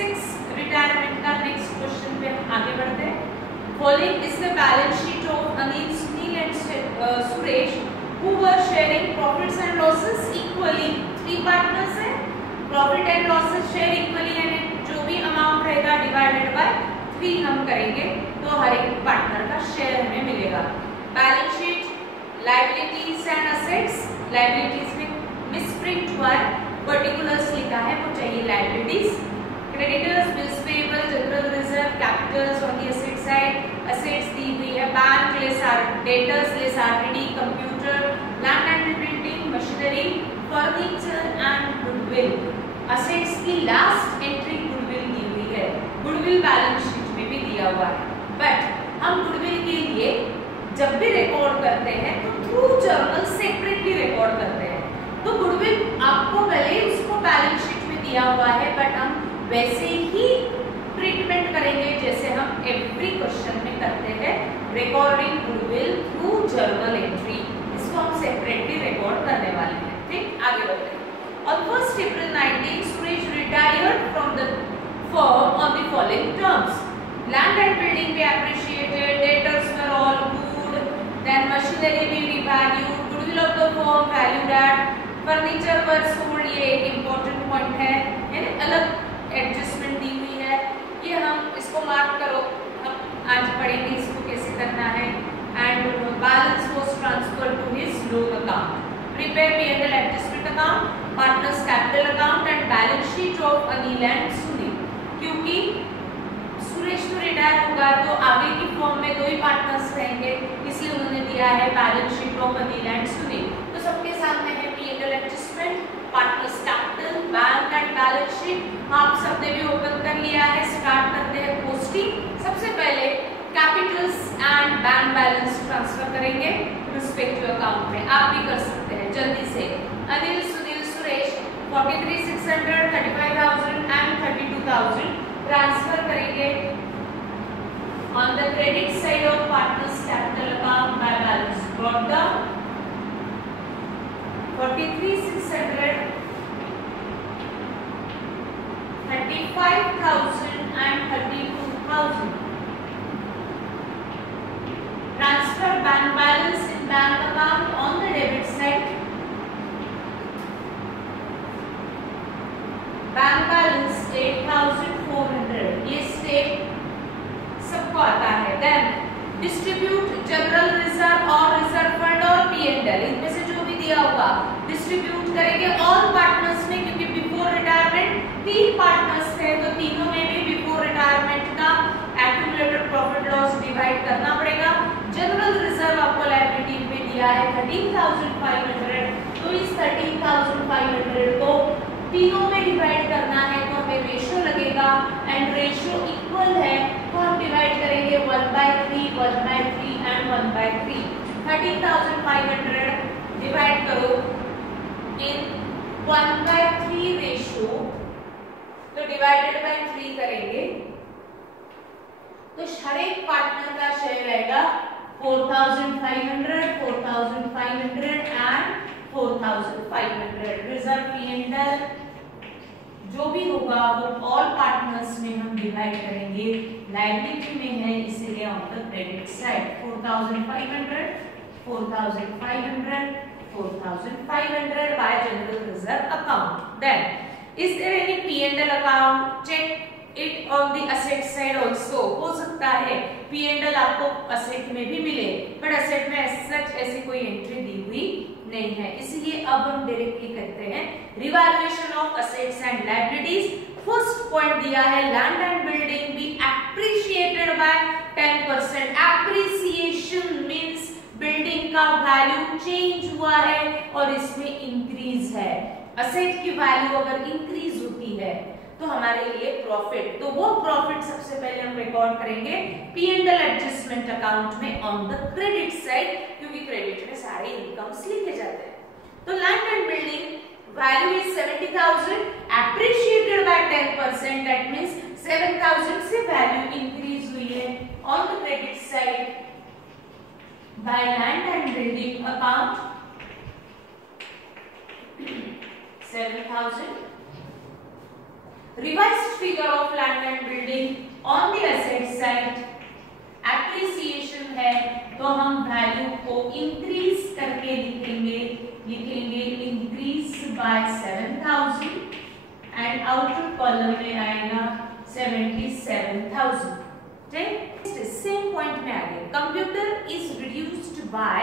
6 retirement का next question पे हम आगे बढ़ते हैं। Following is the balance sheet of Anil, Sunil and Suresh who were sharing profits and losses equally। 3 partners हैं, profit and losses share equally and जो भी अमाउंट रहेगा डिवाइडेड बाय 3 हम करेंगे तो हर एक पार्टनर का शेयर हमें मिलेगा। Balance sheet, liabilities and assets, liabilities में मिसप्रिंट हुआ है, पर्टिकुलर्स लिखा है वो चाहिए liabilities. Creditors, bills payable, general reserve, capitals on the asset side, assets दी हुई है bank, less are debtors, less RDD, computer, land and building, machinery, furniture and goodwill. Assets की लास्ट एंट्री गुडविल दी हुई है, गुडविल बैलेंस शीट में भी दिया हुआ है, बट हम गुडविल के लिए जब भी रिकॉर्ड करते हैं तो थ्रू जर्नल सेपरेटली रिकॉर्ड करते हैं। तो गुडविल आपको पहले उसको बैलेंस शीट में दिया हुआ है, बट हम वैसे ही ट्रीटमेंट करेंगे जैसे हम एवरी क्वेश्चन में करते हैं, recording goodwill through journal entry. इसको हम सेपरेटली रिकॉर्ड करने वाले हैं। ठीक, आगे बढ़ते हैं। On 1 April 19 Suresh retired from the firm on the following terms. Land and building were appreciated, debtors were all good, then machinery we revalued, goodwill of the firm valued at, furniture were sold. ये एक important point है, यानी अलग adjustment दी हुई है, ये हम इसको मार्क करो, हम आज पढ़ेंगे इसको कैसे करना है। And balance was transferred to his loan account, prepare P&L adjustment account, partners capital account and balance sheet of Anil and Sunil. क्योंकि सुरेश तो रिटायर होगा तो आगे की फॉर्म में 2 ही पार्टनर्स रहेंगे, इसलिए उन्होंने दिया है balance sheet of Anil and Sunil. तो सबके सामने है P&L adjustment, partners capital, bank and balance sheet. आप सबने भी ओपन कर लिया है, स्टार्ट करते हैं पोस्टिंग। सबसे पहले Capitals and bank balance transfer करेंगे रिस्पेक्टिव अकाउंट में। आप भी कर सकते हैं जल्दी से। अनिल, सुनील, सुरेश 43,600, 35,000 एंड 32,000 ट्रांसफर करेंगे on the credit side of partners capital account by balance brought down. 43,600, 35,000 and 32,000 transfer bank balance in bank account on the debit side, bank balance 8,400, ये स्टेप सबको आता है। देन डिस्ट्रीब्यूट जनरल रिजर्व और reserve fund और P&L, इनमें से जो भी दिया होगा डिस्ट्रीब्यूट करेंगे ऑल पार्टनर्स में, क्योंकि बिफोर रिटायरमेंट 3 पार्टनर्स थे तो तीनों में भी बिफोर रिटायरमेंट का एक्यूमुलेटेड प्रॉफिट लॉस डिवाइड करना पड़ेगा। जनरल रिजर्व आपको लायबिलिटी में दिया है 13,500, तो इस 13,500 को तीनों में डिवाइड करना है तो हमें रेशियो लगेगा, एंड रेशियो इक्वल है तो हम डिवाइड करेंगे 1/3, 1/3 एंड 1/3। 13,500 डिवाइड करो इन 1/3 रेशियो, तो डिवाइडेड बाय 3 करेंगे तो हर एक पार्टनर का शेयर रहेगा 4,500, 4,500 एंड 4,500। रिजर्व P&L जो भी होगा वो ऑल पार्टनर्स में हम डिवाइड करेंगे, लायबिलिटी में है इसीलिए on the credit side 4,500, 4,500, 4,500 by general reserve account. Then is there any P&L account, check it on the asset side also. हो सकता है P&L आपको असेट में भी मिले, बट असेट में सच ऐसी कोई एंट्री दी हुई नहीं है, इसलिए अब हम डायरेक्टली करते हैं revaluation of assets and liabilities. First point दिया है land and building be appreciated by 10%। Appreciation means building का वैल्यू चेंज हुआ है और इसमें इंक्रीज है। असेट की वैल्यू अगर इंक्रीज होती है तो हमारे लिए प्रॉफिट, तो वो प्रॉफिट सबसे पहले हम रिकॉर्ड करेंगे P&L एडजस्टमेंट अकाउंट में ऑन द क्रेडिट साइड, क्योंकि क्रेडिट में सारे इनकम्स लिखे जाते हैं। तो land and building value is 70,000 appreciated by 10%, that means 7,000 से वैल्यू इंक्रीज हुई है on the credit side by land and building account 7,000। Revised figure of land and building on the asset side appreciation है तो हम value को increase करके लिखेंगे increase by 7000 and outer column में आएगा 77,000। ठीक, सेम पॉइंट में आगे कंप्यूटर इज रिड्यूस्ड बाय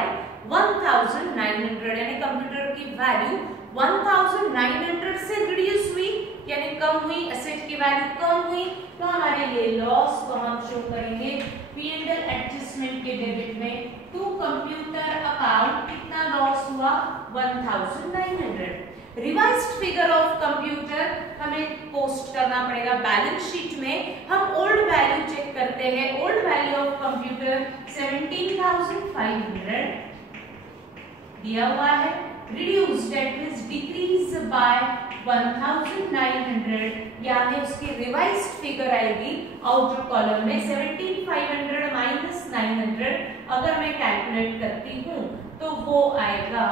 1900 यानी कंप्यूटर की वैल्यू 1900 से रिड्यूस हुई यानी कम हुई, एसेट की वैल्यू कम हुई, तो हमारे लिए लॉस को हम शो करेंगे P&L एडजस्टमेंट के डेबिट में टू कंप्यूटर अकाउंट कितना लॉस हुआ 1900। रिवाइज्ड फिगर ऑफ कंप्यूटर हमें पोस्ट करना पड़ेगा बैलेंस शीट में। हम ओल्ड वैल्यू चेक करते हैं, ओल्ड वैल्यू ऑफ कंप्यूटर 17,500 दिया हुआ है, reduced that means decrease by 1900 यानी उसकी रिवाइज्ड फिगर आएगी आउटर कॉलम में 17,500 माइनस 900। अगर मैं कैलकुलेट करती हूं तो वो आएगा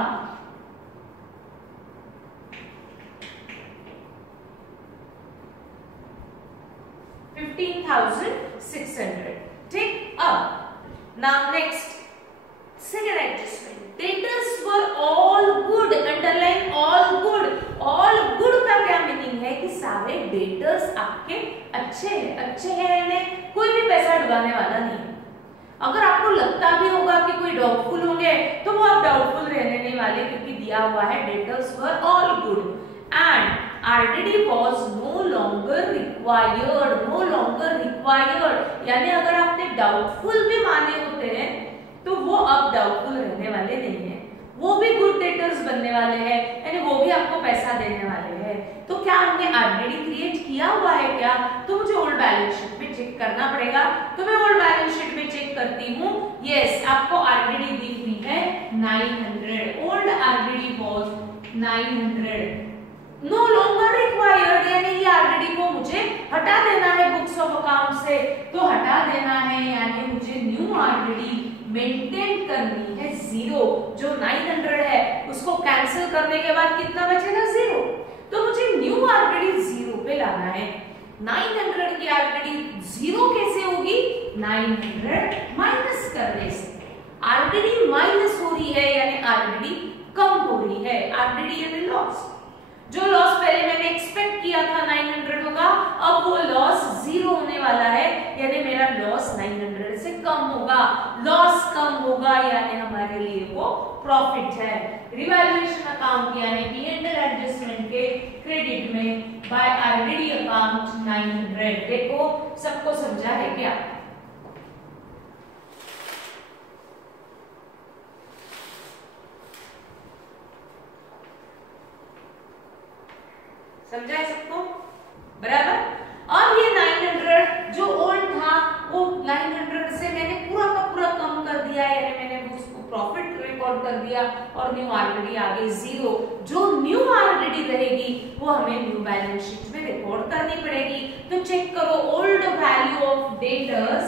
15,600। ठीक, अब now next second adjustment, debtors were all good, underline all good. All good का क्या मीनिंग है कि सारे डेटर्स आपके अच्छे हैं यानी कोई भी पैसा डुबाने वाला नहीं है। अगर आपको लगता भी होगा कि कोई डाउटफुल होंगे तो वो आप डाउटफुल रहने नहीं वाले क्योंकि दिया हुआ है debtors were all good and RDD was no longer required यानी अगर आपने डाउटफुल भी माने होते हैं तो वो अब डाउटफुल रहने वाले नहीं है, वो भी गुड डेटर्स बनने वाले हैं यानी वो भी आपको पैसा देने वाले हैं। तो क्या हमने RDD क्रिएट किया हुआ है क्या, तो मुझे ओल्ड बैलेंस शीट में चेक करना पड़ेगा। तो मैं ओल्ड बैलेंस शीट में चेक करती हूँ, यस आपको RDD दी हुई है 900, old RDD was 900 no longer required यानी ये RDD को मुझे हटा देना है बुक्स ऑफ अकाउंट से, तो हटा देना है यानी मुझे न्यू RDD मेंटेन करनी है 0। जो 900 है उसको कैंसिल करने के बाद कितना बचेगा 0, तो मुझे न्यू RDD 0 पे लाना है। 900 की RDD 0 कैसे होगी, 900 माइनस करने से। RDD माइनस हो रही है यानी RDD कम हो रही है, RDD यानी लॉस। जो लॉस पहले मैंने एक्सपेक्ट किया था 900 का, अब वो लॉस 0 होने वाला है यानी मेरा लॉस 900 से कम होगा। लॉस कम होगा यानी हमारे लिए वो प्रॉफिट है। रिवैल्यूएशन अकाउंट यानी P&L एडजस्टमेंट के क्रेडिट में बाय RDD अकाउंट 900। देखो सबको समझा है क्या? समझा है सबको बराबर? अब ये 900 जो ओल्ड था वो 900 से मैंने पूरा का पूरा कम कर दिया यानी मैंने उसको प्रॉफिट रिकॉर्ड कर दिया और न्यू RDD आ गई 0। जो न्यू RDD रहेगी वो हमें न्यू बैलेंस शीट में रिकॉर्ड करनी पड़ेगी। तो चेक करो old value of debtors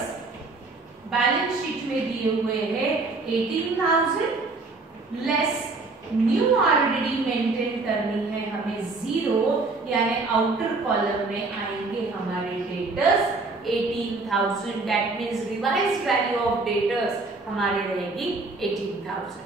balance sheet में दिए हुए हैं 18,000 लेस न्यू RDD मेंटेन करनी है हमें 0 यानी आउटर कॉलम में आएंगे हमारे debtors 18,000। That means revised value of debtors हमारे रहेगी 18,000।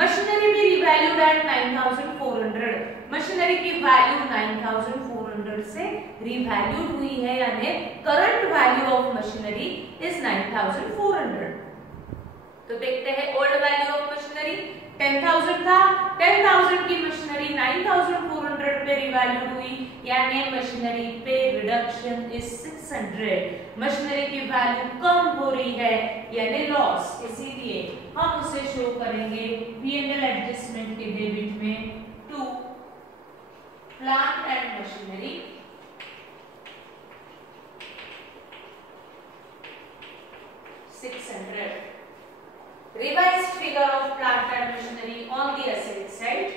मशीनरी भी रिवैल्यूड एट 9,400, मशीनरी की वैल्यू 9,400 से रिवैल्यूड हुई है यानी current value of machinery is 9,400। तो देखते हैं ओल्ड वैल्यू ऑफ मशीनरी 10,000 था, 10,000 की मशीनरी 9,400 पे रिवैल्यूड हुई यानी मशीनरी पे रिडक्शन इज 600। मशीनरी की वैल्यू कम हो रही है यानी लॉस, इसीलिए हम उसे शो करेंगे P&L एडजस्टमेंट के डेबिट में to plant and machinery 600। Revised figure of plant and machinery on the asset side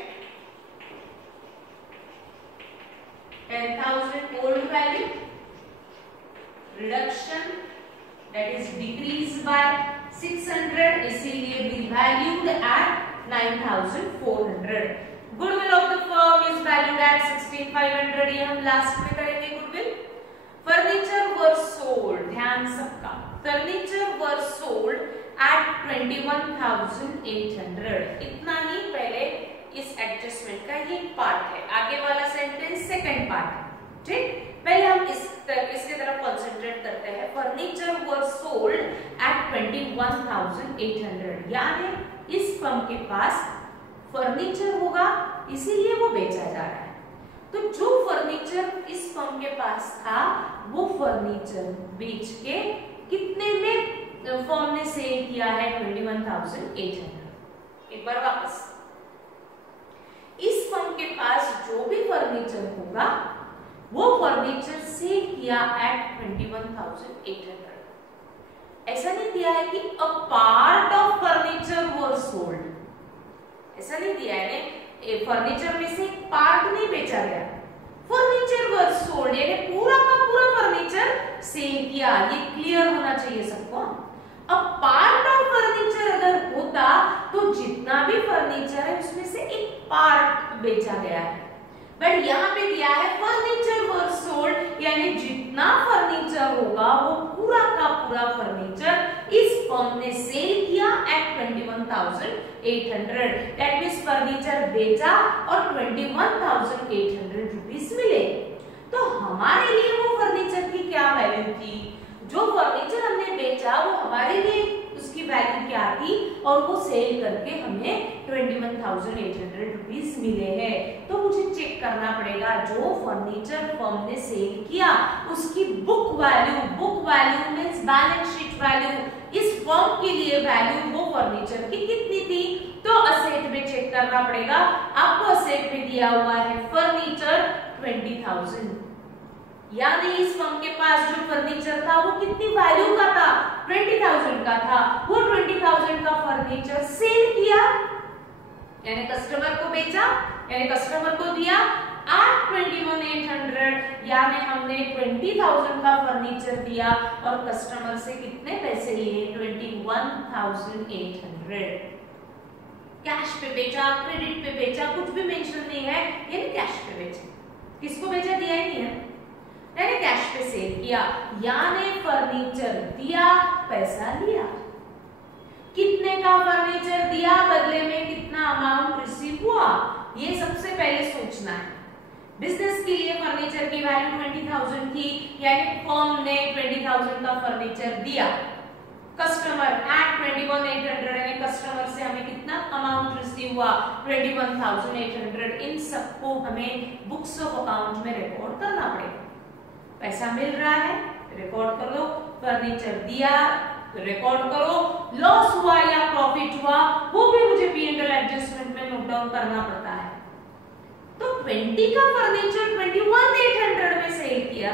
10,000 old value, reduction that is decreased by 600 इसीलिए revalued at 9,400। Goodwill of the firm is valued at 16,500। ये हम last में करेंगे। 21,800। इतना ही पहले इस adjustment का ये पार्ट है। आगे वाला सेंटेंस सेकंड पार्ट है, ठीक। पहले हम इसके तरफ कंसंट्रेट करते हैं। फर्नीचर वाज सोल्ड एट 21,800, यानी इस फर्म के पास फर्नीचर होगा इसीलिए वो बेचा जा रहा है। तो जो फर्नीचर इस फर्म के पास था वो फर्नीचर बेच के कितने में फर्म ने सेल किया है? 21,800। एक बार वापस, इस फर्म के पास जो भी फर्नीचर होगा वो फर्नीचर सेल किया एट 21,800। ऐसा नहीं दिया है कि a part of furniture was sold, ऐसा नहीं दिया है। फर्नीचर में से एक पार्ट नहीं बेचा गया, फर्नीचर वाज सोल्ड यानी पूरा का पूरा फर्नीचर सेल किया। ये क्लियर होना चाहिए सबको। अब पार्ट ऑफ फर्नीचर अगर होता तो जितना भी फर्नीचर है उसमें से एक पार्ट बेचा गया है, बट यहाँ पे दिया है फर्नीचर वाज सोल्ड, यानी जितना फर्नीचर होगा वो पूरा का पूरा फर्नीचर इस फर्म ने सेल किया एट 21,800। दैट मींस फर्नीचर बेचा और 21,800 रुपीस मिले। तो हमारे लिए वो फर्नीचर की क्या वैल्यू थी? जो फर्नीचर हमने बेचा वो हमारे लिए उसकी वैल्यू क्या थी, और वो सेल करके हमें 21,800 रुपीस मिले हैं। तो मुझे चेक करना पड़ेगा जो फर्नीचर फर्म ने सेल किया उसकी book value means balance sheet value, इस फर्म के लिए वैल्यू वो फर्नीचर की कितनी थी। तो असेट में चेक करना पड़ेगा। आपको असेट में दिया हुआ है फर्नीचर 20,000, यानी इस फर्म के पास जो फर्नीचर था वो कितनी वैल्यू का था? 20,000 का था। वो 20,000 का फर्नीचर सेल किया, यानी कस्टमर को बेचा, यानी कस्टमर को दिया एट 21,800, यानी हमने 20,000 का फर्नीचर दिया और कस्टमर से कितने पैसे लिए? 21,800। कैश पे बेचा, क्रेडिट पे बेचा, कुछ भी मेंशन नहीं है, यानी कैश पे बेचा। किसको बेचा? दिया ही नहीं है, यानी कैश पे सेल किया, यानी फर्नीचर दिया, पैसा लिया। कितने का फर्नीचर दिया, बदले में कितना अमाउंट रिसीव हुआ, ये सबसे पहले सोचना है। बिजनेस के लिए फर्नीचर की वैल्यू 20,000 थी, यानी फर्म ने 20,000 का फर्नीचर दिया। कस्टमर एट 21,800, यानी कस्टमर से हमें कितना अमाउंट रिसीव हुआ? 21,800। इन सबको हमें बुक्स ऑफ अकाउंट में रिकॉर्ड करना पड़ेगा। पैसा मिल रहा है, रिकॉर्ड कर लो। फर्नीचर दिया, रिकॉर्ड करो। लॉस हुआ या प्रॉफिट हुआ वो भी मुझे P&L एडजस्टमेंट में नोट डाउन करना पड़ता है। तो 20 का फर्नीचर 21,800 में सेल किया,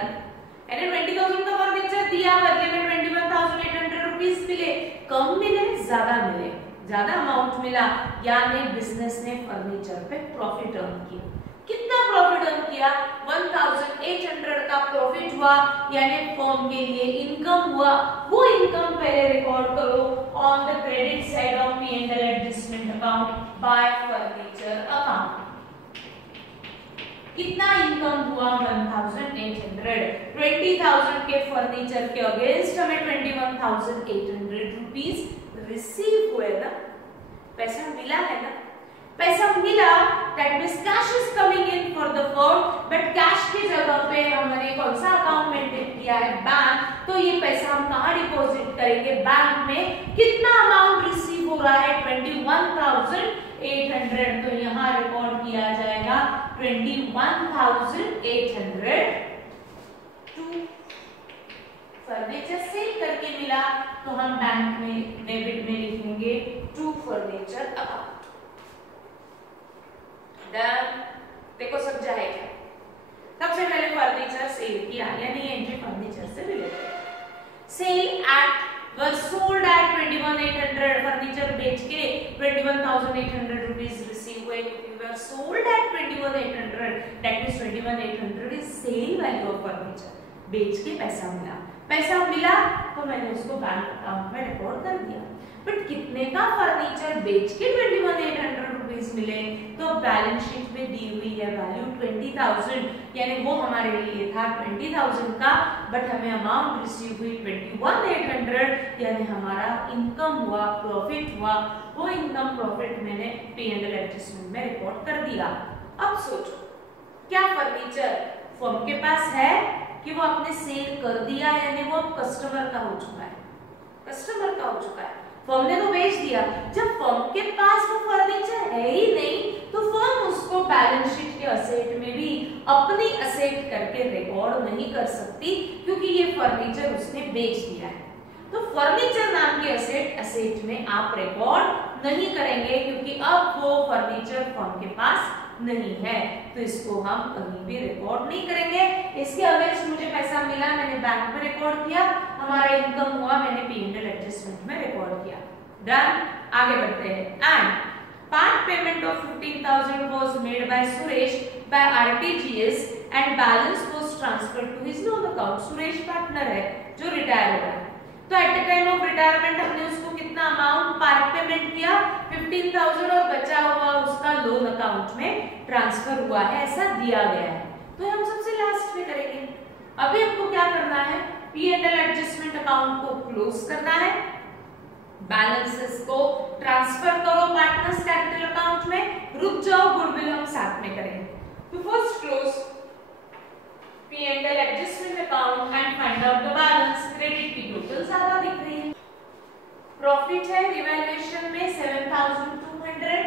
यानी 20,000 का फर्नीचर दिया, बदले में 21,800 रुपीस मिले। कम मिले, ज्यादा मिले? ज्यादा अमाउंट मिला, यानी बिजनेस ने फर्नीचर पे प्रॉफिट अर्न किया। कितना प्रॉफिट अर्न किया? 1,800 का प्रॉफिट हुआ, यानी फर्म के लिए इनकम हुआ। वो इनकम पहले रिकॉर्ड करो on the credit side of P&L adjustment account by furniture account. कितना इनकम हुआ? 1,800। 20,000 के फर्नीचर के अगेंस्ट हमें 21,800 रुपीस रिसीव हुए ना, पैसा मिला है ना। पैसा मिला, that means cash is coming in for the firm, but cash की जगह पे हमने कौन सा अकाउंट मेंटेन किया है? बैंक। तो ये पैसा हम कहाँ डिपॉजिट करेंगे? बैंक में। कितना अमाउंट रिसीव हो रहा है? 21,800। तो यहाँ रिकॉर्ड किया जाएगा 21,800 टू फर्नीचर सेल करके मिला, तो हम बैंक में डेबिट में लिखेंगे टू फर्नीचर अकाउंट। देखो सब जाएगा। सबसे पहले फर्नीचर सेल किया, यानी एंट्री फर्नीचर से related. Sale at was sold at 21,800, furniture बेच के 21,800 रुपीस रिसीव हुए। were sold at 21,800, that means 21,800 is sale value of furniture। बेच के पैसा मिला, पैसा मिला तो मैंने उसको बैंक अकाउंट में रिकॉर्ड कर दिया। बट कितने का फर्नीचर बेच के 21,800 रुपीज मिले, तो बैलेंस शीट में दी हुई है वैल्यू 20,000, यानी वो हमारे लिए था 20,000 का, बट हमें अमाउंट रिसीव हुई 21,800, यानी हमारा इनकम हुआ, प्रॉफिट हुआ। वो इनकम प्रॉफिट मैंने P&L एडजस्टमेंट में रिकॉर्ड कर दिया। अब सोचो, क्या फर्नीचर फर्म के पास है कि वो आपने सेल कर दिया, यानी वो अब कस्टमर का हो चुका है, कस्टमर का हो चुका है, फर्म ने तो बेच दिया। जब फर्म के पास वो फर्नीचर है ही नहीं, तो फर्म उसको बैलेंस शीट के असेट में भी अपनी असेट करके रिकॉर्ड नहीं कर सकती, क्योंकि ये फर्नीचर उसने बेच दिया है। तो फर्नीचर नाम के असेट में आप रिकॉर्ड नहीं करेंगे, क्योंकि अब वो फर्नीचर फर्म के पास नहीं है, तो इसको हम कहीं भी रिकॉर्ड नहीं करेंगे। इसके अगेंस्ट मुझे पैसा मिला, मैंने बैंक में रिकॉर्ड किया, हमारा इनकम हुआ, मैंने P&L एडजस्टमेंट में रिकॉर्ड किया। डन, आगे बढ़ते हैं। And part payment of 15,000 was made by Suresh by RTGS and balance was transferred to his loan account. Suresh partner है जो रिटायर हो रहा है, तो at the time of retirement हमने उसको कितना अमाउंट पार्ट पेमेंट किया, 15,000, और बचा हुआ उसका लोन अकाउंट में ट्रांसफर हुआ है, ऐसा दिया गया है। तो हम सबसे लास्ट में करेंगे। अभी हमको क्या करना है, P&L एडजस्टमेंट अकाउंट को क्लोज करना है, बैलेंसेस को ट्रांसफर करो पार्टनर्स कैपिटल अकाउंट में, रुक जाओ, गुडविल हम साथ में करेंगे। तो first close P&L adjustment account and find out the balance. Credit की टोटल ज्यादा दिख रही है, प्रॉफिट है रिवैल्यूएशन में 7,200,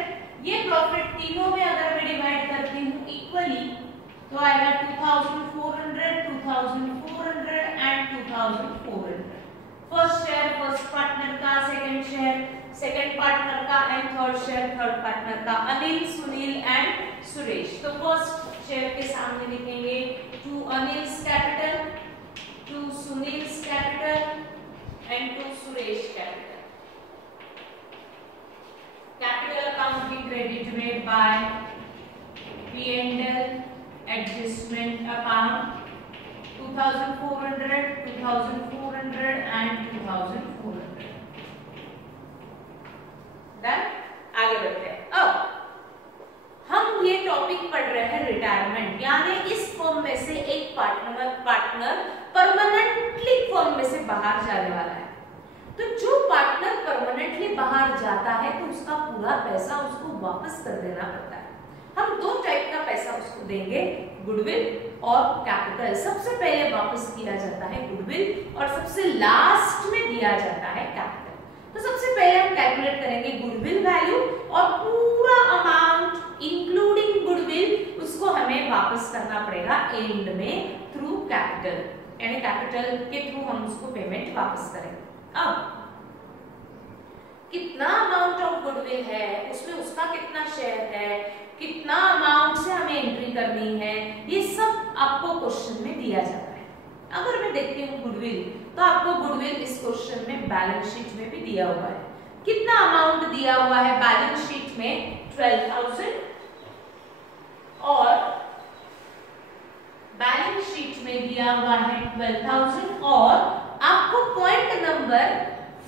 ये प्रॉफिट तीनों में अगर मैं डिवाइड करती हूँ इक्वली, तो आएगा 2,400, 2,400 and 2,400। First share first partner का, सेकंड शेयर सेकंड पार्टनर का, and third share third partner का, अनिल, सुनील एंड सुरेश। तो फर्स्ट शेयर के सामने लिखेंगे to Anil's capital, to Sunil's capital and to Suresh capital. Capital account की क्रेडिट में by P&L adjustment account 2,400, 2,400 and 2,400। Done, आगे बढ़ते हैं। अब हम ये टॉपिक पढ़ रहे हैं रिटायरमेंट, यानी इस फर्म में से एक पार्टनर परमानेंटली फर्म में से बाहर जाने वाला है। तो जो पार्टनर परमानेंटली बाहर जाता है, तो उसका पूरा पैसा उसको वापस कर देना पड़ता है। हम दो टाइप का पैसा उसको देंगे, गुडविल और कैपिटल। सबसे पहले वापस किया जाता है गुडविल और सबसे लास्ट में दिया जाता है कैपिटल। तो सबसे पहले हम कैलकुलेट करेंगे गुडविल वैल्यू, और पूरा अमाउंट इंक्लूडिंग गुडविल उसको हमें वापस करना पड़ेगा एंड में थ्रू कैपिटल, यानी कैपिटल के थ्रू हम उसको पेमेंट वापस करेंगे। अब कितना अमाउंट ऑफ गुडविल है, उसमें उसका कितना शेयर है, कितना अमाउंट से हमें एंट्री करनी है, ये सब आपको क्वेश्चन में दिया जाता है। अगर मैं देखती हूँ गुडविल, तो आपको गुडविल इस क्वेश्चन में बैलेंस शीट में भी दिया हुआ है। कितना अमाउंट दिया हुआ है बैलेंस शीट में, 12,000, और बैलेंस शीट में दिया हुआ है 12,000, और आपको पॉइंट नंबर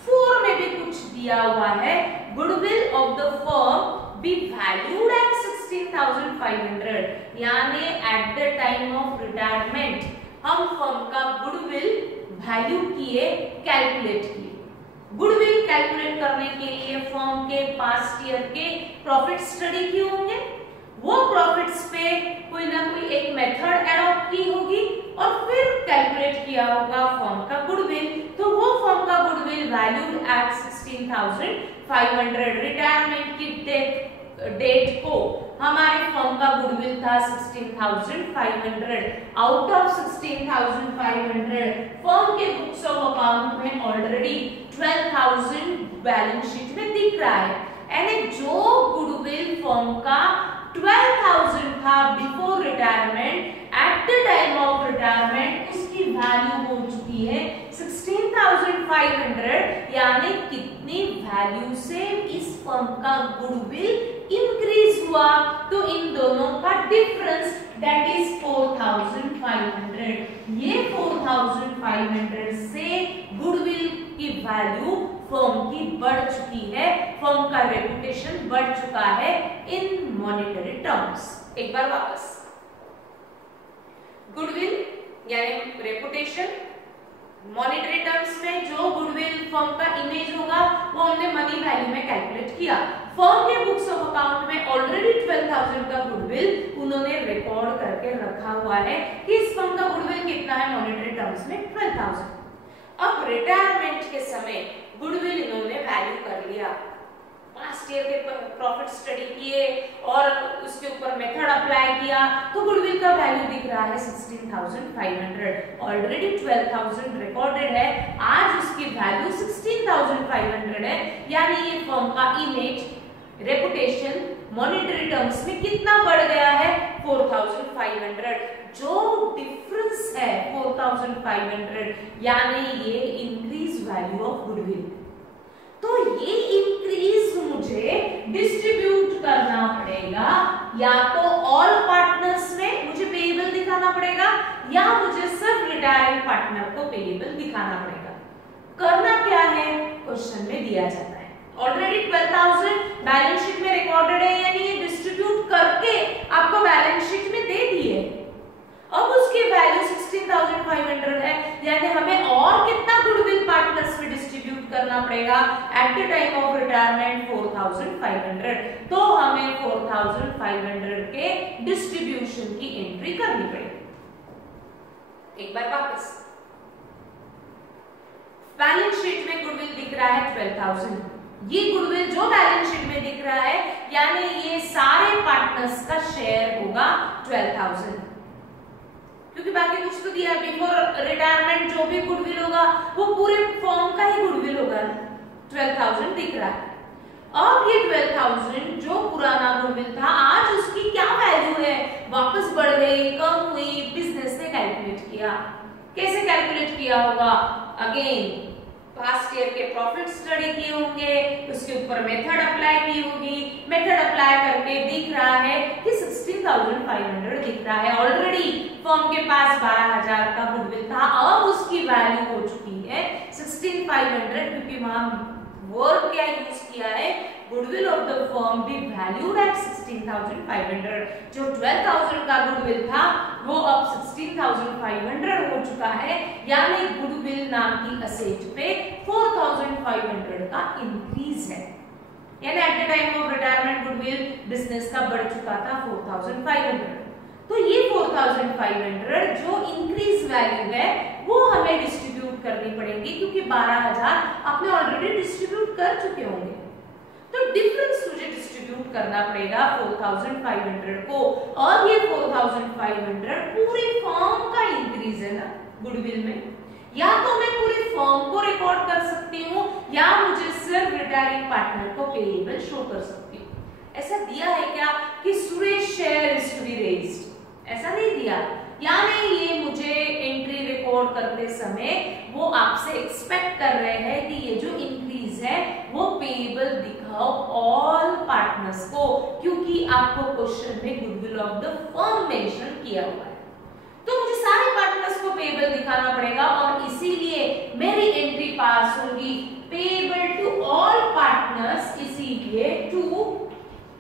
4 में भी कुछ दिया हुआ है, goodwill of the firm be valued at 16,500, यानी eight the time of retirement हम फर्म का गुडविल वैल्यू किए, कैलकुलेट किए। गुडविल कैलकुलेट करने के लिए फर्म के पास्ट ईयर के प्रॉफिट स्टडी किए होंगे, वो प्रॉफिट्स पे कोई ना कोई एक मेथड एडॉप्ट की होगी, और फिर कैलकुलेट किया होगा फर्म का गुडविल। तो वो फर्म का गुडविल वैल्यूड एट 16,500, रिटायरमेंट की डेट को हमारे फर्म का गुडविल था 16,500। आउट ऑफ 16,500 फर्म के बुक्स ऑफ अकाउंट में ऑलरेडी 12,000 बैलेंस शीट में दिख रहा है, यानी जो गुडविल फर्म का 12,000 था before retirement, eight the time of retirement उसकी वैल्यू हो चुकी है 16,500, यानी कितनी वैल्यू से इस फर्म का गुडविल इंक्रीज हुआ, तो इन दोनों का डिफरेंस दैट इज 4,500। ये 4,500 से गुडविल की वैल्यू फर्म की बढ़ चुकी है, फर्म का रेपुटेशन बढ़ चुका है इन मॉनेटरी टर्म्स। एक बार वापस, गुडविल यानी रेपुटेशन, मॉनेटरी टर्म्स में जो गुडविल फर्म का इमेज होगा वो हमने मनी वैल्यू में कैलकुलेट किया। फर्म के बुक्स ऑफ अकाउंट में ऑलरेडी 12,000 का गुडविल उन्होंने रिकॉर्ड करके रखा हुआ है कि इस फर्म का गुडविल कितना है मॉनेटरी टर्म्स में 12,000। अब रिटायरमेंट के समय गुडविल इन्होंने वैल्यू कर लिया, पास्ट ईयर के प्रॉफिट स्टडी किए और उसके ऊपर मेथड अप्लाई किया तो गुडविल का वैल्यू दिख रहा है 16,500। ऑलरेडी 12,000 रिकॉर्डेड है, आज उसकी वैल्यू 16,500 है, यानी ये फर्म का इमेज, रेपुटेशन मॉनेटरी टर्म्स में कितना बढ़ गया है 4,500। जो डिफरेंस है 4,500 यानी ये इंक्रीज वैल्यू ऑफ गुडविल। तो ये इंक्रीज मुझे डिस्ट्रीब्यूट करना पड़ेगा, या तो ऑल पार्टनर्स में मुझे पेएबल दिखाना पड़ेगा या मुझे सिर्फ रिटायरिंग पार्टनर को पेएबल दिखाना पड़ेगा। करना क्या है क्वेश्चन में दिया जाता है, ऑलरेडी 12,000 बैलेंस शीट में रिकॉर्डेड है, यानी ये डिस्ट्रीब्यूट करके आपको बैलेंस शीट में दे दिए। अब उसकी वैल्यू 16,500 है, यानी हमें और कितना गुडविल पार्टनर्स में डिस्ट्रीब्यूट करना पड़ेगा eight the time of retirement 4,500। तो हमें 4,500 के डिस्ट्रीब्यूशन की एंट्री करनी पड़ेगी। एक बार वापस, बैलेंस शीट में गुडविल दिख रहा है 12,000, ये गुडविल जो बैलेंस शीट में दिख रहा है यानी ये सारे पार्टनर्स का शेयर होगा 12,000, क्योंकि बाकी कुछ तो दिया, बिफोर रिटायरमेंट जो भी गुडविल होगा वो पूरे फर्म का ही गुडविल होगा। 12,000 दिख रहा है। अब ये 12,000 जो पुराना गुडविल था आज उसकी क्या वैल्यू है, वापस बढ़ गई, कम हुई, बिजनेस ने कैलकुलेट किया। कैसे कैलकुलेट किया होगा, अगेन पास्ट ईयर के प्रॉफिट स्टडी किए होंगे, उसके ऊपर मेथड अप्लाई की होगी, मेथड अप्लाई करके दिख रहा है कि 16,500 दिख रहा है। ऑलरेडी फर्म के पास 12,000 का गुडविल था, अब उसकी वैल्यू हो चुकी है 16,500, क्योंकि वहां वर्ड क्या यूज किया है, goodwill of the firm be valued at 16,500। जो 12,000 का गुडविल था वो अब 16,500 हो चुका है, यानी गुडविल नाम की असेट पे 4,500 का इंक्रीज है, यानी eight the time of retirement goodwill business का बढ़ चुका था 4,500। तो ये 4,500 जो इंक्रीज वैल्यू है वो हमें डिस्ट्रीब्यूट करनी पड़ेगी, क्योंकि 12,000 आपने ऑलरेडी डिस्ट्रीब्यूट कर चुके होंगे, तो डिफरेंस मुझे डिस्ट्रीब्यूट करना पड़ेगा 4,500 को। और ये 4,500 पूरे फर्म का इंक्रीज है ना गुडविल में, या तो मैं पूरे फर्म को रिकॉर्ड कर सकती हूँ या मुझे सिर्फ रिटायरिंग पार्टनर को पेएबल शो कर सकती हूँ। ऐसा दिया है क्या कि Suresh share is to be raised, ऐसा नहीं दिया, यानी ये मुझे एंट्री रिकॉर्ड करते समय वो आपसे एक्सपेक्ट कर रहे हैं कि ये जो इंक्रीज है वो पेएबल दिखाओ ऑल पार्टनर्स को, क्योंकि आपको क्वेश्चन में goodwill of the firm mention किया हुआ है, तो मुझे सारे पार्टनर्स को पेएबल दिखाना पड़ेगा, और इसीलिए मेरी एंट्री पास होगी पेएबल टू ऑल पार्टनर्स, इसीलिए to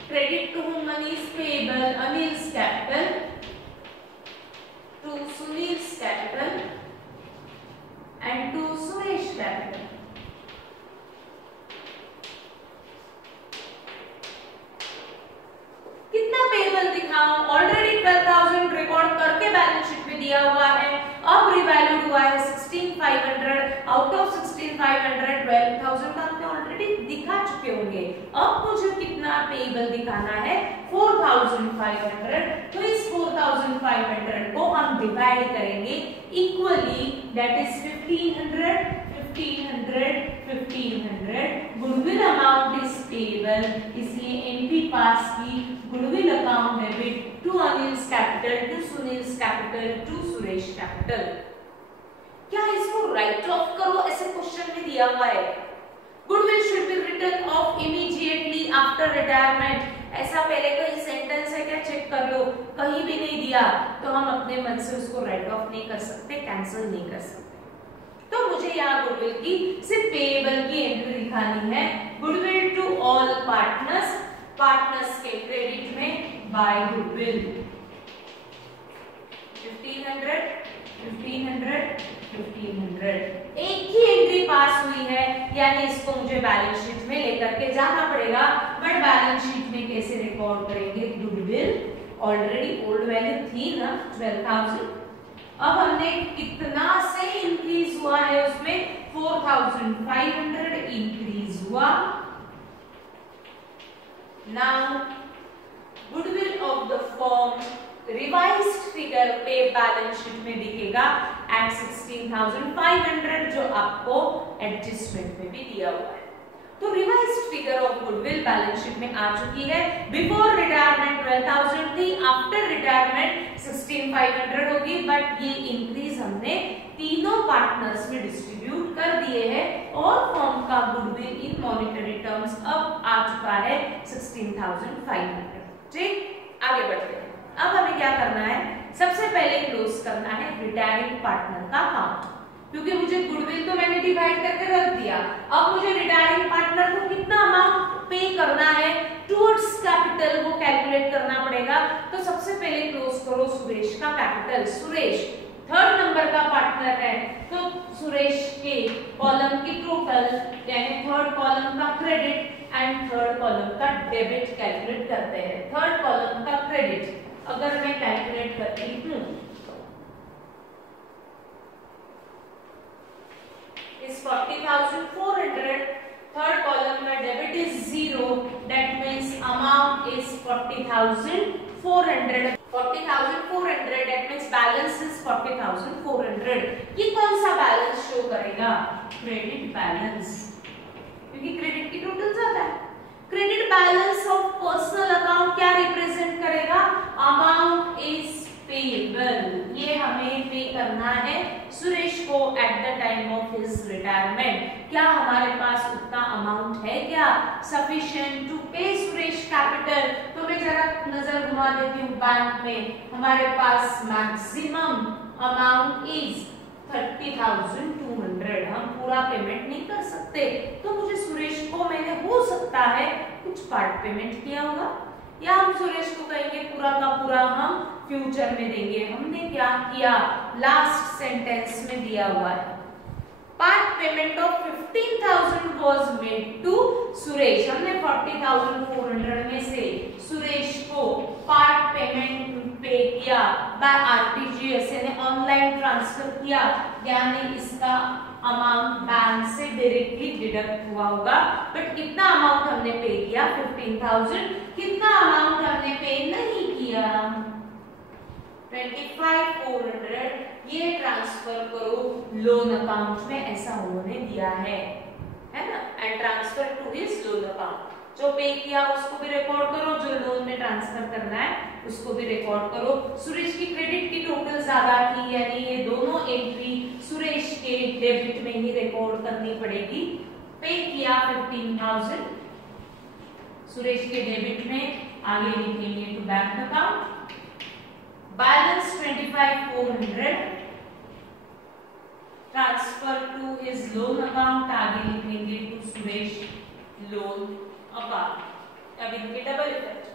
credit to whom money is payable, Anil's capital, to Sunil's capital and to Suresh capital। कितना पेएबल दिखाऊं, ऑलरेडी 12,000 रिकॉर्ड करके बैलेंस शीट में दिया हुआ है, अब रिवैल्यूड हुआ है 16,500, आउट ऑफ 16,500 12,000 का आपने ऑलरेडी दिखा चुके होंगे। अब मुझे कितना पेएबल दिखाना है 4,500, तो इस 4,500 को हम डिवाइड करेंगे equally, that is 1,500 1,500 1,500। Goodwill amount is payable, इसलिए एंट्री पास की goodwill account debit to Anil's capital, to Sunil's capital, to Suresh capital. क्या इसको राइट ऑफ करो, ऐसे क्वेश्चन में दिया हुआ है, goodwill should be written off immediately after retirement, ऐसा पहले कोई सेंटेंस है क्या, चेक कर लो, कहीं भी नहीं दिया, तो हम अपने मन से उसको राइट ऑफ नहीं कर सकते, कैंसिल नहीं कर सकते। तो मुझे यहाँ गुडविल की, सिर्फ पेएबल की एंट्री दिखानी है। Goodwill to all partners, partners के क्रेडिट में बाय गुडविल 1500 1500 1500, एक ही एंट्री पास हुई है, यानी इसको मुझे बैलेंस शीट में लेकर के जाना पड़ेगा। बट बैलेंस शीट में कैसे रिकॉर्ड करेंगे? गुडविल ऑलरेडी ओल्ड वैल्यू थी ना 12,000, अब हमने कितना से इंक्रीज हुआ है उसमें 4,500 इंक्रीज हुआ। Now goodwill of the firm revised figure पे बैलेंस शीट में दिखेगा एट 16,500, जो आपको एडजस्टमेंट में भी दिया हुआ है। तो revised figure of goodwill balance sheet में आ चुकी है। बिफोर रिटायरमेंट 12,000 थी, आफ्टर रिटायरमेंट 16,500 होगी, बट ये इंक्रीज हमने तीनों पार्टनर्स में डिस्ट्रीब्यूट कर दिए हैं और फर्म का गुडविल इन मॉनेटरी टर्म्स अब आ चुका है 16,500। ठीक, आगे बढ़ते हैं। अब हमें क्या करना है? सबसे पहले क्लोज करना है रिटायरिंग पार्टनर का अकाउंट, क्योंकि मुझे गुडविल तो मैंने डिवाइड करके रख दिया। अब मुझे रिटायरिंग पार्टनर को कितना अमाउंट पे करना है टुवर्ड्स कैपिटल, वो कैलकुलेट करना पड़ेगा। तो सबसे पहले क्लोज करो सुरेश का कैपिटल। सुरेश 3rd नंबर का पार्टनर है, तो सुरेश के कॉलम की टोटल यानी 3rd कॉलम का क्रेडिट एंड 3rd कॉलम का डेबिट कैलकुलेट करते हैं। 3rd कॉलम का क्रेडिट अगर मैं कैलकुलेट करती हूं इस 40,400, 3rd कॉलम में debit is 0, that means amount is 40,400। 40,400 that means balance is 40,400। ये कौन सा बैलेंस शो करेगा? क्रेडिट बैलेंस, क्योंकि क्रेडिट की टोटल ज्यादा है। Credit balance of personal account क्या रिप्रेजेंट करेगा? अमाउंट इज पेएबल, ये हमें पे करना है सुरेश को eight the time of his retirement. क्या हमारे पास उतना अमाउंट है क्या सफिशिएंट टू पे सुरेश कैपिटल? तो मैं जरा नजर घुमा देती हूँ बैंक में, हमारे पास मैक्सिमम अमाउंट इज 30,200, हम पूरा पेमेंट नहीं कर सकते, तो मुझे सुरेश को मैंने हो सकता है कुछ पार्ट पेमेंट किया होगा, या हम सुरेश को कहेंगे पूरा का पूरा हम फ्यूचर में देंगे। हमने क्या किया? लास्ट सेंटेंस में दिया हुआ है part payment of 15,000 was made to Suresh. हमने 40,400 में से सुरेश को पार्ट पेमेंट पे किया बाय आरटीजीएस, यानी ऑनलाइन ट्रांसफर किया, यानी इसका अमाउंट बैंक से डायरेक्टली डिडक्ट हुआ होगा। बट कितना अमाउंट हमने पे किया? 15,000। कितना अमाउंट हमने पे नहीं किया? 25,400। ये ट्रांसफर करो लोन अकाउंट में, ऐसा उन्होंने दिया है ना, and transfer to his loan account. जो पे किया उसको भी रिकॉर्ड करो, जो लोन में ट्रांसफर करना है उसको भी रिकॉर्ड करो। सुरेश की क्रेडिट की टोटल ज्यादा थी, यानी ये दोनों एंट्री सुरेश के डेबिट में ही रिकॉर्ड करनी पड़ेगी। पे किया 15,000 सुरेश के डेबिट में, आगे लिखेंगे to bank account. Balance 25,400 transfer to his loan account, आगे लिखेंगे टू सुरेश लोन अकाउंट। अब इनके डबल इफेक्ट।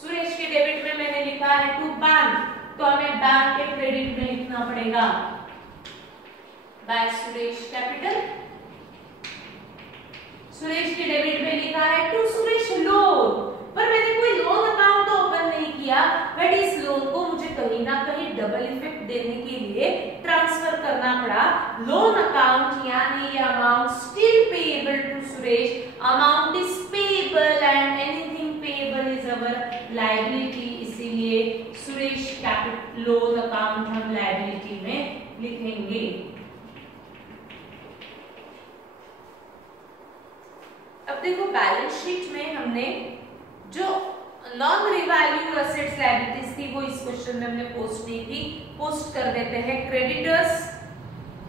सुरेश के डेबिट में मैंने लिखा है टू बैंक, तो हमें बैंक के क्रेडिट में लिखना पड़ेगा बाय सुरेश कैपिटल। सुरेश के डेबिट में लिखा है टू सुरेश लोन, पर मैंने कोई लोन अकाउंट तो ओपन नहीं किया, बट इस लोन को मुझे कहीं ना कहीं डबल इफेक्ट देने के लिए ट्रांसफर करना पड़ा लोन अकाउंट, यानी ये amount still payable to Suresh. Amount is payable and anything payable is our liability, इसीलिए सुरेश कैपिटल लोन अकाउंट हम लायबिलिटी में लिखेंगे। अब देखो बैलेंस शीट में हमने जो नॉन रिवैल्यूड एसेट्स लायबिलिटीज थी वो इस क्वेश्चन में हमने पोस्ट नहीं की, पोस्ट कर देते हैं। क्रेडिटर्स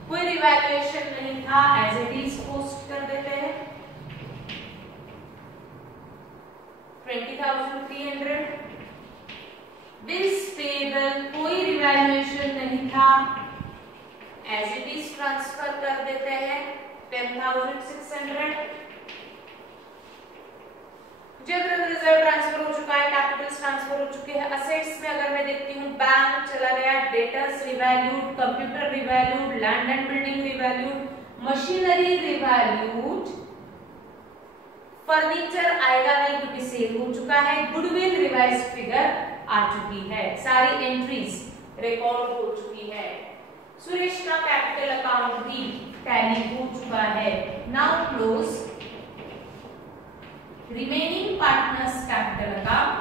कोई रिवैल्यूएशन नहीं था, एज इट इज पोस्ट कर देते हैं। 20,300। बिल्स पेएबल कोई रिवैल्यूएशन नहीं था, एज इट इज ट्रांसफर कर देते हैं 10,600। जनरल रिजर्व ट्रांसफर हो चुका है, कैपिटल्स ट्रांसफर हो चुके हैं। असेट्स में अगर मैं देखती हूँ, बैंक चला गया, debtors revalued, computer revalued, land and building revalued, machinery revalued, furniture आएगा नहीं क्योंकि सेल हो चुका है, गुडविल रिवाइज्ड फिगर आ चुकी है, सारी एंट्रीज रिकॉर्ड हो चुकी है। सुरेश का कैपिटल अकाउंट भी टैली हो चुका है। Now close remaining partners capital account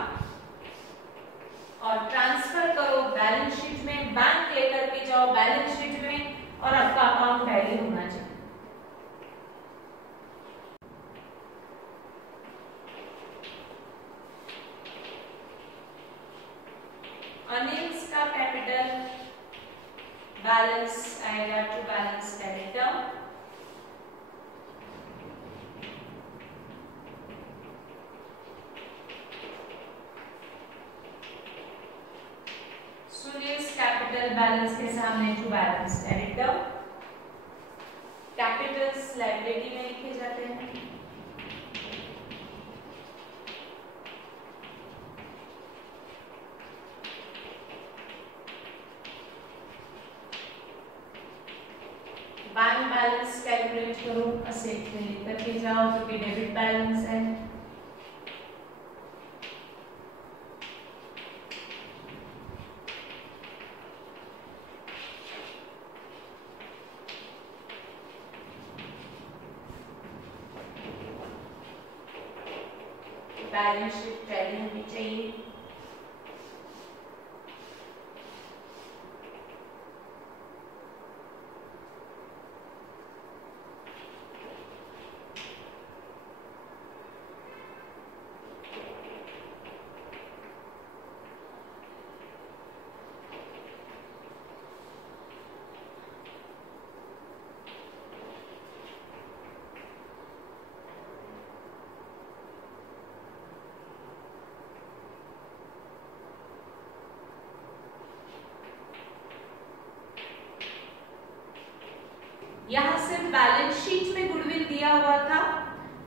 और ट्रांसफर करो बैलेंस शीट में, बैंक लेकर के जाओ बैलेंस शीट में और आपका अकाउंट टैली होना चाहिए। अनिल्स का कैपिटल बैलेंस आएगा to balance capital. Suresh capital balance के सामने to balance capital. Capitals liability में लिखे जाते हैं। बैंक बैलेंस कैलकुलेट करो, असेट में लेकर के जाओ क्योंकि डेबिट बैलेंस है। बैलेंस शीट टैली होनी चाहिए। यहां से बैलेंस शीट में गुडविल दिया हुआ था,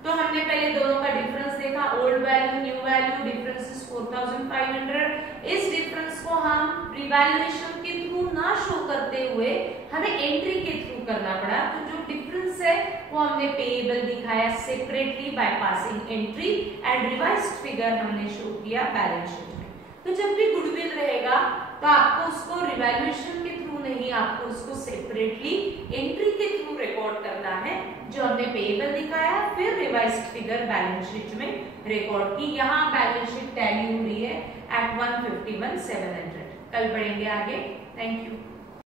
तो हमने पहले दोनों का डिफरेंस देखा, old value new value, difference is 4500। इस डिफरेंस को हम रिवैल्यूएशन के थ्रू ना शो करते हुए हमें एंट्री के थ्रू करना पड़ा। तो जो डिफरेंस है वो हमने पेएबल दिखाया separately by passing entry and revised figure हमने शो किया बैलेंस शीट में। तो जब भी गुडविल रहेगा तो आपको उसको रिवैल्यूएशन के थ्रू नहीं, आपको उसको सेपरेटली एंट्री के थ्रू रिकॉर्ड करना है, जो हमने पेएबल दिखाया, फिर रिवाइज्ड फिगर बैलेंस शीट में रिकॉर्ड की। यहाँ बैलेंस शीट टैली हो रही है एट 151,700। कल पढ़ेंगे आगे। Thank you.